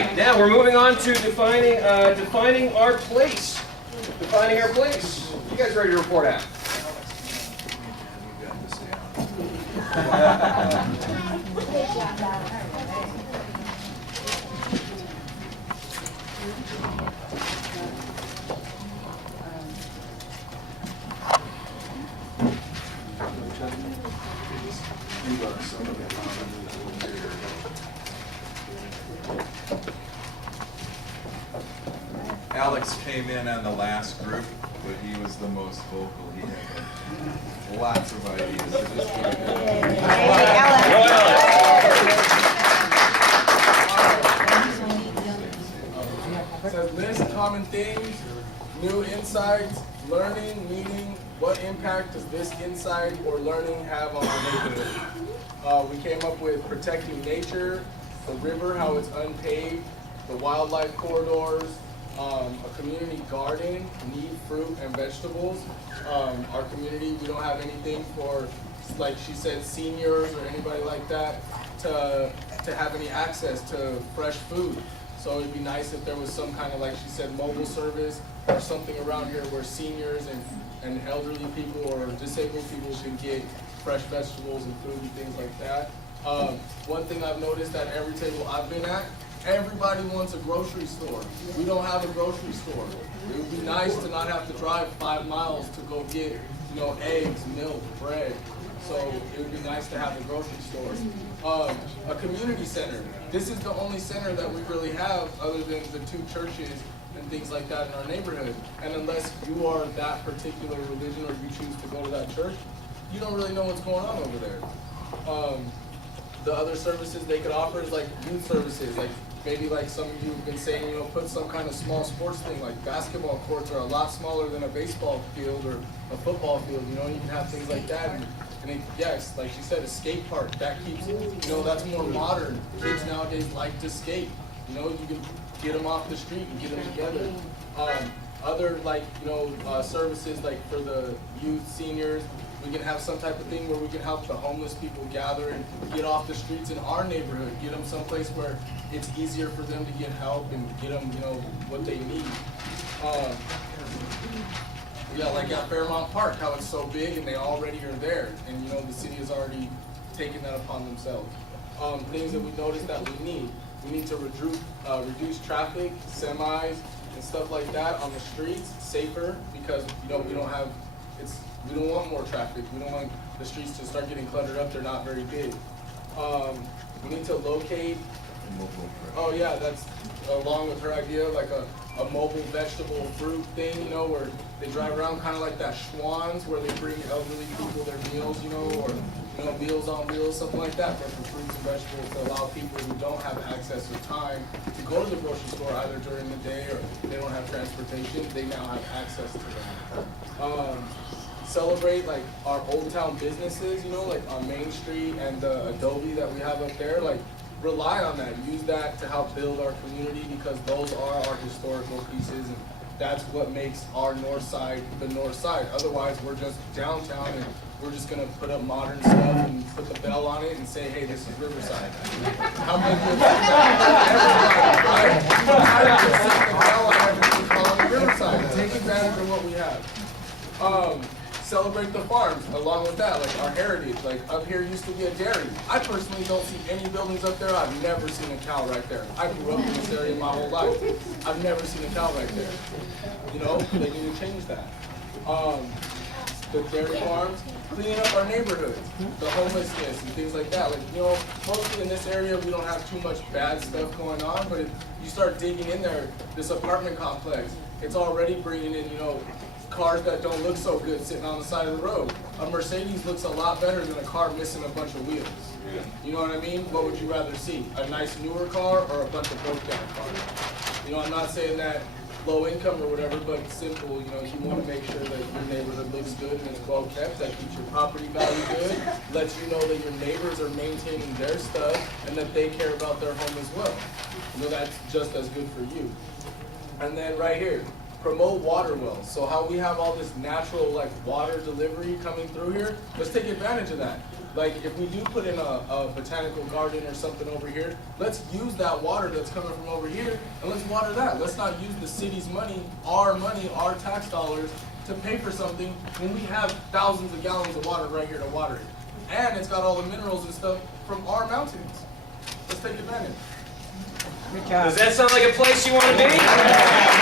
right, now we're moving on to defining our place. Defining our place. You guys ready to report out? Alex came in on the last group, but he was the most vocal. He had lots of ideas. So just give it It says list common themes, new insights, learning, meaning, what impact does this insight or learning have on our neighborhood? We came up with protecting nature, the river, how it's unpaved, the wildlife corridors, a community garden, need fruit and vegetables. Our community, we don't have anything for, like she said, seniors or anybody like that to have any access to fresh food. So it'd be nice if there was some kind of, like she said, mobile service or something around here where seniors and elderly people or disabled people can get fresh vegetables and food and things like that. One thing I've noticed at every table I've been at, everybody wants a grocery store. We don't have a grocery store. It would be nice to not have to drive 5 miles to go get, eggs, milk, bread. So it would be nice to have a grocery store. A community center. This is the only center that we really have other than the 2 churches and things like that in our neighborhood. And unless you are that particular religion or you choose to go to that church, you don't really know what's going on over there. The other services they could offer is like youth services, like maybe like some of you have been saying, put some kind of small sports thing, like basketball courts are a lot smaller than a baseball field or a football field, you can have things like that. And yes, like she said, a skate park, that keeps, that's more modern. Kids nowadays like to skate, you can get them off the street and get them together. Other services like for the youth, seniors, we can have some type of thing where we can help the homeless people gather and get off the streets in our neighborhood, get them someplace where it's easier for them to get help and get them, what they need. Like at Fairmount Park, how it's so big and they already are there, and the city has already taken that upon themselves. Things that we noticed that we need to reduce traffic, semis, and stuff like that on the streets, safer, because we don't want more traffic. We don't want the streets to start getting cluttered up. They're not very big. We need to locate. Oh yeah, that's along with her idea, like a mobile vegetable fruit thing, where they drive around kind of like that Schwann's, where they bring elderly people their meals, or Meals on Wheels, something like that, but for fruits and vegetables to allow people who don't have access or time to go to the grocery store either during the day or they don't have transportation, they now have access to them. Celebrate like our old town businesses, like on Main Street and the Adobe that we have up there, like rely on that, use that to help build our community because those are our historical pieces and that's what makes our north side the north side. Otherwise we're just downtown and we're just gonna put up modern stuff and put the bell on it and say, hey, this is Riverside. How many people think that? Everybody, right? You don't have to set the bell on everything calling Riverside. Take advantage of what we have. Celebrate the farms along with that, like our heritage. Like up here used to be a dairy. I personally don't see any buildings up there. I've never seen a cow right there. I grew up in this area my whole life. I've never seen a cow right there. They need to change that. The dairy farms, cleaning up our neighborhoods, the homelessness and things like that. Like, mostly in this area we don't have too much bad stuff going on, but if you start digging in there, this apartment complex, it's already bringing in, cars that don't look so good sitting on the side of the road. A Mercedes looks a lot better than a car missing a bunch of wheels. You know what I mean? What would you rather see? A nice newer car or a bunch of broke down cars? I'm not saying that low income or whatever, but it's simple, you want to make sure that your neighborhood looks good and it's well kept, that keeps your property value good, lets you know that your neighbors are maintaining their stuff and that they care about their home as well. That's just as good for you. And then right here, promote water wells. So how we have all this natural water delivery coming through here, let's take advantage of that. Like if we do put in a botanical garden or something over here, let's use that water that's coming from over here and let's water that. Let's not use the city's money, our tax dollars, to pay for something when we have thousands of gallons of water right here to water it. And it's got all the minerals and stuff from our mountains. Let's take advantage. Does that sound like a place you want to be?